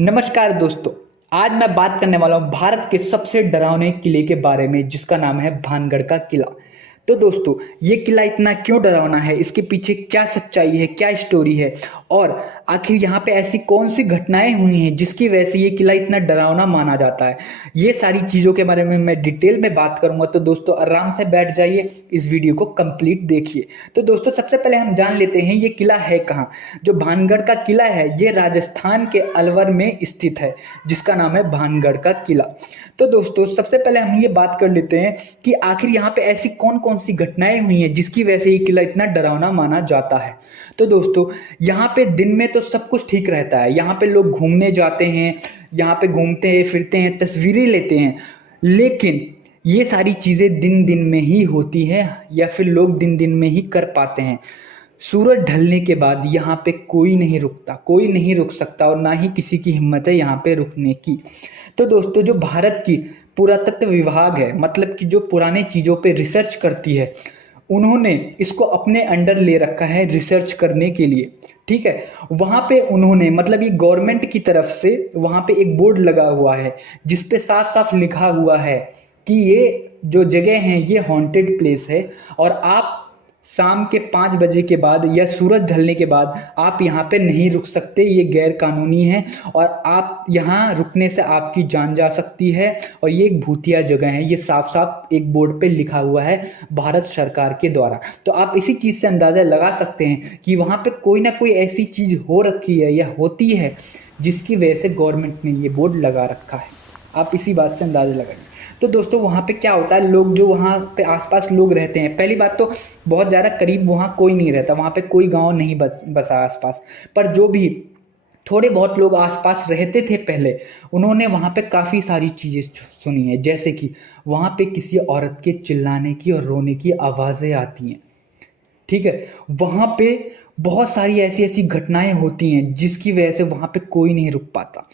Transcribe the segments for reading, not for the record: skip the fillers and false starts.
नमस्कार दोस्तों। आज मैं बात करने वाला हूँ भारत के सबसे डरावने किले के बारे में, जिसका नाम है भानगढ़ का किला। तो दोस्तों, ये किला इतना क्यों डरावना है, इसके पीछे क्या सच्चाई है, क्या स्टोरी है और आखिर यहाँ पे ऐसी कौन सी घटनाएं हुई हैं जिसकी वजह से ये किला इतना डरावना माना जाता है, ये सारी चीज़ों के बारे में मैं डिटेल में बात करूंगा। तो दोस्तों आराम से बैठ जाइए, इस वीडियो को कंप्लीट देखिए। तो दोस्तों सबसे पहले हम जान लेते हैं ये किला है कहाँ। जो भानगढ़ का किला है ये राजस्थान के अलवर में स्थित है, जिसका नाम है भानगढ़ का किला। तो दोस्तों सबसे पहले हम ये बात कर लेते हैं कि आखिर यहाँ पे ऐसी कौन कौन सी घटनाएं हुई हैं जिसकी वजह से ये किला इतना डरावना माना जाता है। तो दोस्तों यहाँ पे दिन में तो सब कुछ ठीक रहता है, यहाँ पे लोग घूमने जाते हैं, यहाँ पे घूमते हैं फिरते हैं, तस्वीरें लेते हैं, लेकिन ये सारी चीज़ें दिन दिन में ही होती हैं या फिर लोग दिन दिन में ही कर पाते हैं। सूरज ढलने के बाद यहाँ पे कोई नहीं रुकता, कोई नहीं रुक सकता और ना ही किसी की हिम्मत है यहाँ पे रुकने की। तो दोस्तों जो भारत की पुरातत्व विभाग है, मतलब कि जो पुराने चीज़ों पे रिसर्च करती है, उन्होंने इसको अपने अंडर ले रखा है रिसर्च करने के लिए। ठीक है, वहाँ पे उन्होंने मतलब ये गवर्नमेंट की तरफ से वहाँ पे एक बोर्ड लगा हुआ है जिस पे साफ साफ लिखा हुआ है कि ये जो जगह है ये हॉन्टेड प्लेस है और आप शाम के 5 बजे के बाद या सूरज ढलने के बाद आप यहाँ पे नहीं रुक सकते, ये गैर कानूनी है और आप यहाँ रुकने से आपकी जान जा सकती है और ये एक भूतिया जगह है। ये साफ साफ एक बोर्ड पे लिखा हुआ है भारत सरकार के द्वारा। तो आप इसी चीज़ से अंदाज़ा लगा सकते हैं कि वहाँ पे कोई ना कोई ऐसी चीज़ हो रखी है या होती है जिसकी वजह से गवर्नमेंट ने ये बोर्ड लगा रखा है। आप इसी बात से अंदाज़ा लगाइए। तो दोस्तों वहाँ पे क्या होता है, लोग जो वहाँ पे आसपास लोग रहते हैं, पहली बात तो बहुत ज़्यादा करीब वहाँ कोई नहीं रहता, वहाँ पे कोई गांव नहीं बसा आसपास, पर जो भी थोड़े बहुत लोग आसपास रहते थे पहले, उन्होंने वहाँ पे काफ़ी सारी चीज़ें सुनी हैं। जैसे कि वहाँ पे किसी औरत के चिल्लाने की और रोने की आवाज़ें आती हैं। ठीक है, वहाँ पे बहुत सारी ऐसी ऐसी घटनाएं होती हैं जिसकी वजह से वहाँ पे कोई नहीं रुक पाता।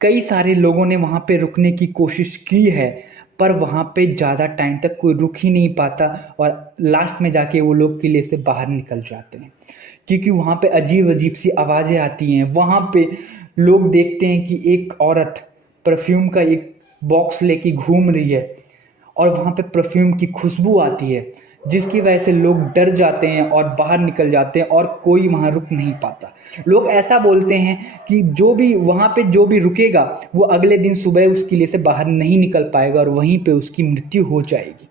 कई सारे लोगों ने वहाँ पे रुकने की कोशिश की है, पर वहाँ पे ज़्यादा टाइम तक कोई रुक ही नहीं पाता और लास्ट में जाके वो लोग किले से बाहर निकल जाते हैं, क्योंकि वहाँ पे अजीब अजीब सी आवाज़ें आती हैं। वहाँ पे लोग देखते हैं कि एक औरत परफ्यूम का एक बॉक्स लेके घूम रही है और वहाँ पे परफ्यूम की खुशबू आती है, जिसकी वजह से लोग डर जाते हैं और बाहर निकल जाते हैं और कोई वहाँ रुक नहीं पाता। लोग ऐसा बोलते हैं कि जो भी वहाँ पे जो भी रुकेगा वो अगले दिन सुबह उस किले से बाहर नहीं निकल पाएगा और वहीं पे उसकी मृत्यु हो जाएगी।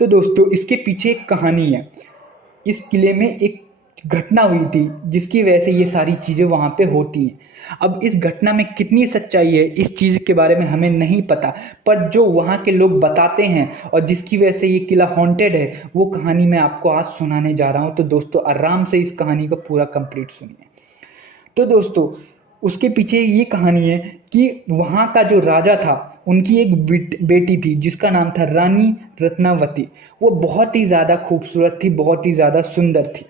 तो दोस्तों इसके पीछे एक कहानी है। इस किले में एक घटना हुई थी जिसकी वजह से ये सारी चीज़ें वहाँ पे होती हैं। अब इस घटना में कितनी सच्चाई है इस चीज़ के बारे में हमें नहीं पता, पर जो वहाँ के लोग बताते हैं और जिसकी वजह से ये किला हॉन्टेड है, वो कहानी मैं आपको आज सुनाने जा रहा हूँ। तो दोस्तों आराम से इस कहानी को पूरा कंप्लीट सुनिए। तो दोस्तों उसके पीछे ये कहानी है कि वहाँ का जो राजा था, उनकी एक बेटी थी जिसका नाम था रानी रत्नावती। वो बहुत ही ज़्यादा खूबसूरत थी, बहुत ही ज़्यादा सुंदर थी।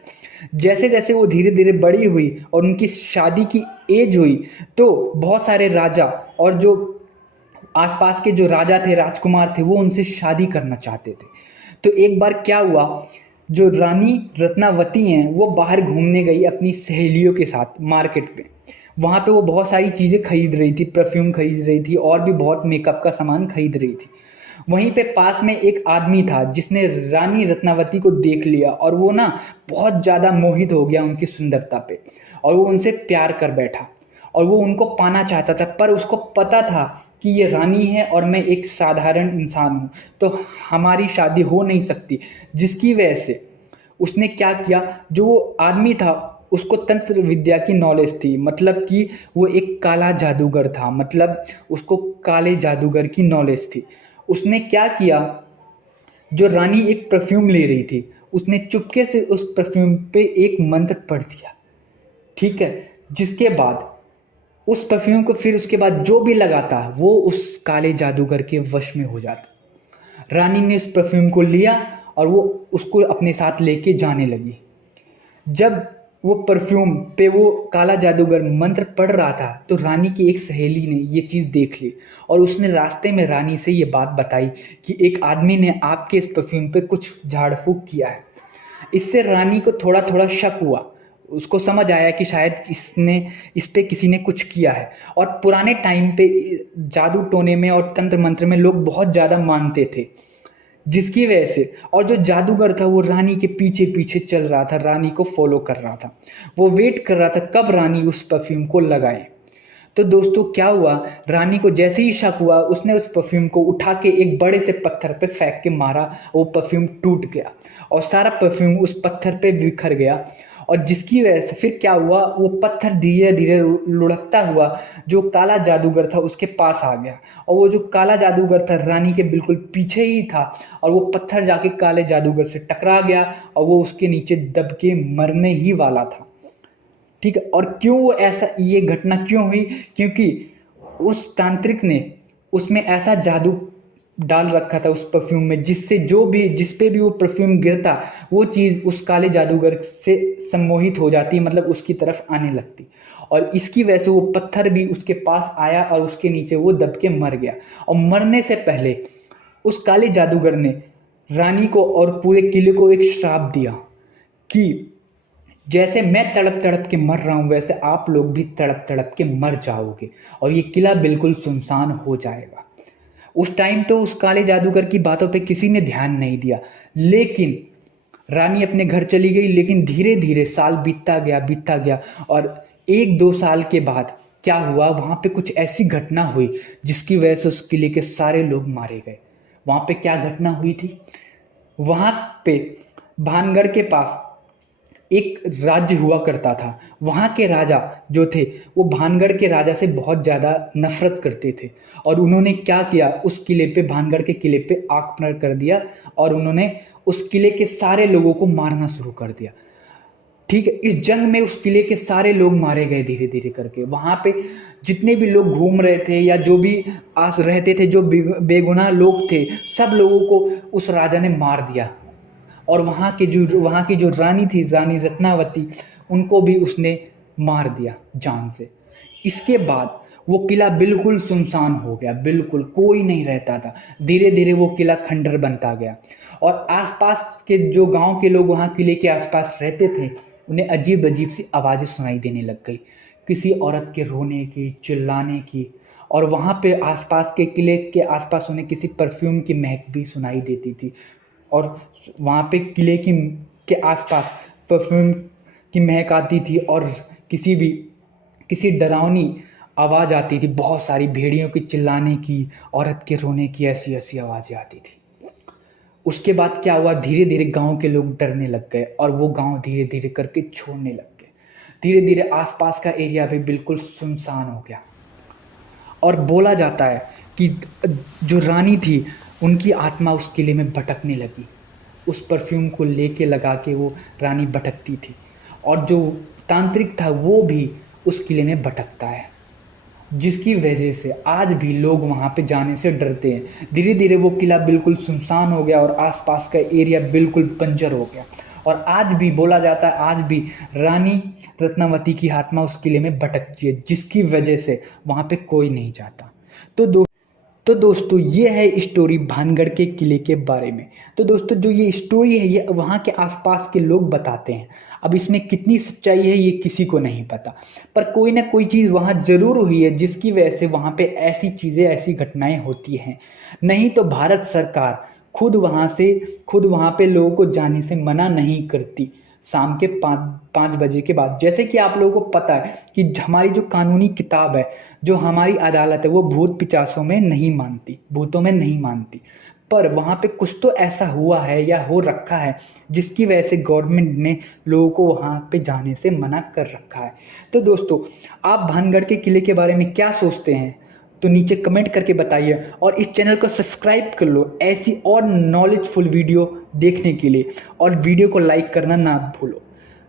जैसे जैसे वो धीरे धीरे बड़ी हुई और उनकी शादी की एज हुई, तो बहुत सारे राजा और जो आसपास के जो राजा थे, राजकुमार थे, वो उनसे शादी करना चाहते थे। तो एक बार क्या हुआ, जो रानी रत्नावती हैं वो बाहर घूमने गई अपनी सहेलियों के साथ मार्केट पे। वहाँ पे वो बहुत सारी चीज़ें खरीद रही थी, परफ्यूम खरीद रही थी और भी बहुत मेकअप का सामान खरीद रही थी। वहीं पे पास में एक आदमी था जिसने रानी रत्नावती को देख लिया और वो ना बहुत ज़्यादा मोहित हो गया उनकी सुंदरता पे और वो उनसे प्यार कर बैठा और वो उनको पाना चाहता था। पर उसको पता था कि ये रानी है और मैं एक साधारण इंसान हूँ, तो हमारी शादी हो नहीं सकती। जिसकी वजह से उसने क्या किया, जो आदमी था उसको तंत्र विद्या की नॉलेज थी, मतलब कि वो एक काला जादूगर था, मतलब उसको काले जादूगर की नॉलेज थी। उसने क्या किया, जो रानी एक परफ्यूम ले रही थी, उसने चुपके से उस परफ्यूम पे एक मंत्र पढ़ दिया। ठीक है, जिसके बाद उस परफ्यूम को फिर उसके बाद जो भी लगाता वो उस काले जादूगर के वश में हो जाता। रानी ने उस परफ्यूम को लिया और वो उसको अपने साथ लेके जाने लगी। जब वो परफ्यूम पे वो काला जादूगर मंत्र पढ़ रहा था, तो रानी की एक सहेली ने ये चीज़ देख ली और उसने रास्ते में रानी से ये बात बताई कि एक आदमी ने आपके इस परफ्यूम पे कुछ झाड़ फूक किया है। इससे रानी को थोड़ा थोड़ा शक हुआ। उसको समझ आया कि शायद इस पे किसी ने कुछ किया है। और पुराने टाइम पे जादू टोने में और तंत्र मंत्र में लोग बहुत ज़्यादा मानते थे, जिसकी वजह से और जो जादूगर था वो रानी के पीछे पीछे चल रहा था, रानी को फॉलो कर रहा था। वो वेट कर रहा था कब रानी उस परफ्यूम को लगाए। तो दोस्तों क्या हुआ, रानी को जैसे ही शक हुआ उसने उस परफ्यूम को उठा के एक बड़े से पत्थर पे फेंक के मारा। वो परफ्यूम टूट गया और सारा परफ्यूम उस पत्थर पे बिखर गया। और जिसकी वजह से फिर क्या हुआ, वो पत्थर धीरे धीरे लुढ़कता हुआ जो काला जादूगर था उसके पास आ गया। और वो जो काला जादूगर था रानी के बिल्कुल पीछे ही था, और वो पत्थर जाके काले जादूगर से टकरा गया और वो उसके नीचे दब के मरने ही वाला था। ठीक है, और क्यों वो ऐसा, ये घटना क्यों हुई, क्योंकि उस तांत्रिक ने उसमें ऐसा जादू डाल रखा था उस परफ्यूम में, जिससे जो भी जिस पे भी वो परफ्यूम गिरता वो चीज़ उस काले जादूगर से सम्मोहित हो जाती, मतलब उसकी तरफ आने लगती। और इसकी वजह से वो पत्थर भी उसके पास आया और उसके नीचे वो दब के मर गया। और मरने से पहले उस काले जादूगर ने रानी को और पूरे किले को एक श्राप दिया कि जैसे मैं तड़प तड़प के मर रहा हूं वैसे आप लोग भी तड़प तड़प के मर जाओगे और ये किला बिल्कुल सुनसान हो जाएगा। उस टाइम तो उस काले जादूगर की बातों पे किसी ने ध्यान नहीं दिया, लेकिन रानी अपने घर चली गई। लेकिन धीरे धीरे साल बीतता गया और 1-2 साल के बाद क्या हुआ, वहां पे कुछ ऐसी घटना हुई जिसकी वजह से उस किले के सारे लोग मारे गए। वहां पे क्या घटना हुई थी, वहां पे भानगढ़ के पास एक राज्य हुआ करता था। वहाँ के राजा जो थे वो भानगढ़ के राजा से बहुत ज़्यादा नफरत करते थे, और उन्होंने क्या किया, उस किले पे, भानगढ़ के किले पे आक्रमण कर दिया और उन्होंने उस किले के सारे लोगों को मारना शुरू कर दिया। ठीक है, इस जंग में उस किले के सारे लोग मारे गए धीरे धीरे करके। वहाँ पे जितने भी लोग घूम रहे थे या जो भी आस रहते थे, जो बेगुनाह लोग थे, सब लोगों को उस राजा ने मार दिया। और वहाँ की जो रानी थी, रानी रत्नावती, उनको भी उसने मार दिया जान से। इसके बाद वो किला बिल्कुल सुनसान हो गया, बिल्कुल कोई नहीं रहता था। धीरे धीरे वो किला खंडर बनता गया और आसपास के जो गांव के लोग वहाँ किले के आसपास रहते थे उन्हें अजीब अजीब सी आवाज़ें सुनाई देने लग गई, किसी औरत के रोने की, चिल्लाने की। और वहाँ पे आसपास के किले के आसपास उन्हें किसी परफ्यूम की महक भी सुनाई देती थी। और वहाँ पे किले के आसपास परफ्यूम की महक आती थी और किसी डरावनी आवाज़ आती थी, बहुत सारी भेड़ियों के चिल्लाने की, औरत के रोने की, ऐसी ऐसी आवाज़ें आती थी। उसके बाद क्या हुआ, धीरे धीरे गांव के लोग डरने लग गए और वो गांव धीरे धीरे करके छोड़ने लग गए। धीरे धीरे आसपास का एरिया भी बिल्कुल सुनसान हो गया। और बोला जाता है कि जो रानी थी उनकी आत्मा उस किले में भटकने लगी। उस परफ्यूम को लेके लगा के वो रानी भटकती थी, और जो तांत्रिक था वो भी उस किले में भटकता है, जिसकी वजह से आज भी लोग वहाँ पे जाने से डरते हैं। धीरे धीरे वो किला बिल्कुल सुनसान हो गया और आसपास का एरिया बिल्कुल बंजर हो गया। और आज भी बोला जाता है, आज भी रानी रत्नावती की आत्मा उस किले में भटकती है, जिसकी वजह से वहाँ पे कोई नहीं जाता। तो दोस्तों ये है स्टोरी भानगढ़ के किले के बारे में। तो दोस्तों जो ये स्टोरी है ये वहाँ के आसपास के लोग बताते हैं। अब इसमें कितनी सच्चाई है ये किसी को नहीं पता, पर कोई ना कोई चीज़ वहाँ ज़रूर हुई है जिसकी वजह से वहाँ पे ऐसी चीज़ें, ऐसी घटनाएं होती हैं। नहीं तो भारत सरकार खुद वहाँ पे लोगों को जाने से मना नहीं करती शाम के 5 बजे के बाद। जैसे कि आप लोगों को पता है कि हमारी जो कानूनी किताब है, जो हमारी अदालत है, वो भूत पिचासों में नहीं मानती, भूतों में नहीं मानती। पर वहाँ पे कुछ तो ऐसा हुआ है या हो रखा है जिसकी वजह से गवर्नमेंट ने लोगों को वहाँ पे जाने से मना कर रखा है। तो दोस्तों आप भानगढ़ के किले के बारे में क्या सोचते हैं, तो नीचे कमेंट करके बताइए और इस चैनल को सब्सक्राइब कर लो ऐसी और नॉलेजफुल वीडियो देखने के लिए, और वीडियो को लाइक करना ना भूलो।